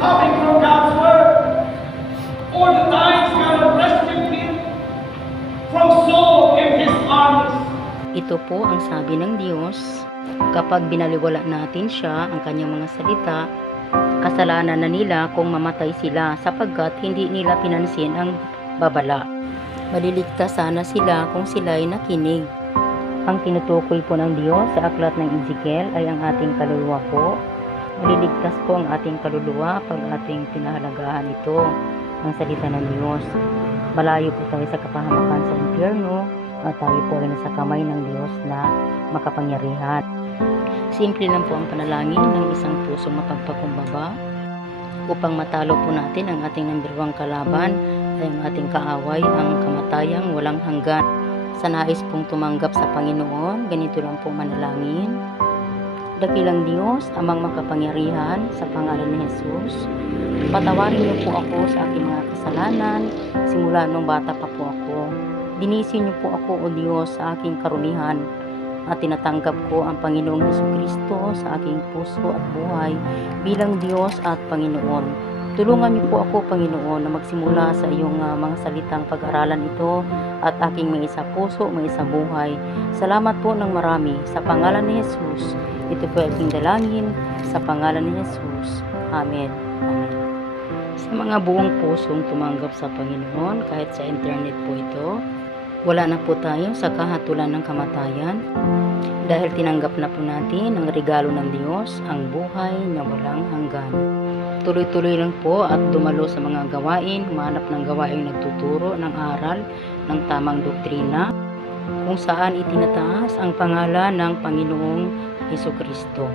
coming from God's Word, or the times God have rescued him from Saul and his armies. Ito po ang sabi ng Diyos, kapag binaliwala natin siya, ang kanyang mga salita, kasalanan na nila kung mamatay sila sapagkat hindi nila pinansin ang babala. Maliligtas sana sila kung sila'y nakinig. Ang tinutukoy po ng Diyos sa aklat ng Ezekiel ay ang ating kaluluwa po. Maliligtas po ang ating kaluluwa pag ating pinahalagahan ito, ang salita ng Diyos. Malayo po tayo sa kapahamakan sa impyerno at tayo po ay nasa kamay ng Diyos na makapangyarihan. Simple lang po ang panalangin ng isang pusong mapagpakumbaba upang matalo po natin ang ating number 1 kalaban ay ang ating kaaway, ang kamatayang walang hanggan. Sa nais pong tumanggap sa Panginoon, ganito lang po manalangin. Dakilang Diyos, amang makapangyarihan, sa pangalan ni Jesus, patawarin niyo po ako sa aking mga kasalanan, simula nung bata pa po ako. Dinisin niyo po ako, O Diyos, sa aking karunihan, at tinatanggap ko ang Panginoong Jesucristo sa aking puso at buhay bilang Diyos at Panginoon. Tulungan niyo po ako, Panginoon, na magsimula sa iyong mga salitang pag-aralan ito at aking may isa puso, may isa buhay. Salamat po ng marami sa pangalan ni Jesus. Ito po aking dalangin sa pangalan ni Jesus. Amen. Amen. Sa mga buong pusong tumanggap sa Panginoon, kahit sa internet po ito, wala na po tayo sa kahatulan ng kamatayan dahil tinanggap na po natin ang regalo ng Diyos, ang buhay na walang hanggan. Tuloy-tuloy lang po at dumalo sa mga gawain, humanap ng gawaing nagtuturo ng aral ng tamang doktrina kung saan itinataas ang pangalan ng Panginoong Jesucristo.